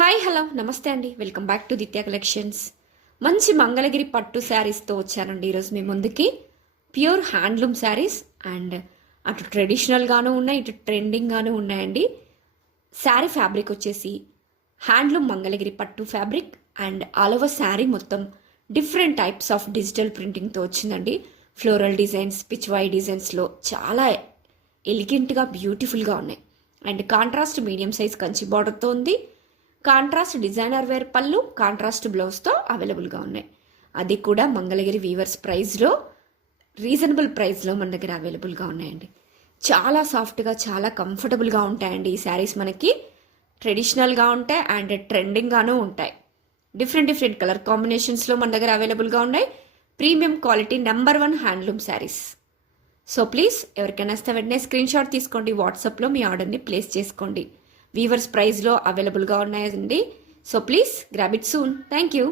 Hi hello నమస్తే అండి, welcome back to దిత్య collections. మంచి మంగళగిరి పట్టు శారీస్తో వచ్చానండి ఈరోజు మీ ముందుకి. ప్యూర్ హ్యాండ్లూమ్ శారీస్ అండ్ అటు ట్రెడిషనల్గాను ఉన్నాయి, ఇటు ట్రెండింగ్గాను ఉన్నాయండి. శారీ ఫ్యాబ్రిక్ వచ్చేసి హ్యాండ్లూమ్ మంగళగిరి పట్టు fabric and all over sari మొత్తం డిఫరెంట్ టైప్స్ ఆఫ్ డిజిటల్ ప్రింటింగ్తో వచ్చిందండి. ఫ్లోరల్ డిజైన్స్, పిచ్వై డిజైన్స్లో చాలా ఎలిగెంట్గా బ్యూటిఫుల్గా ఉన్నాయి. And contrast medium size Kanchi బార్డర్తో ఉంది. కాంట్రాస్ట్ డిజైనర్ వేర్ పళ్ళు, కాంట్రాస్ట్ బ్లౌజ్తో అవైలబుల్గా ఉన్నాయి. అది కూడా మంగళగిరి వీవర్స్ ప్రైస్లో, రీజనబుల్ ప్రైస్లో మన దగ్గర అవైలబుల్గా ఉన్నాయండి. చాలా సాఫ్ట్గా, చాలా కంఫర్టబుల్గా ఉంటాయండి ఈ శారీస్. మనకి ట్రెడిషనల్గా ఉంటాయి అండ్ ట్రెండింగ్గానూ ఉంటాయి. డిఫరెంట్ కలర్ కాంబినేషన్స్లో మన దగ్గర అవైలబుల్గా ఉన్నాయి. Premium quality number 1 handloom saris. So please ఎవరికైనా వస్తే వెంటనే స్క్రీన్ షాట్ తీసుకోండి, వాట్సాప్లో మీ ఆర్డర్ని ప్లేస్ చేసుకోండి. వీవర్స్ ప్రైస్లో అవైలబుల్గా ఉన్నాయండి. So please grab it soon. Thank you.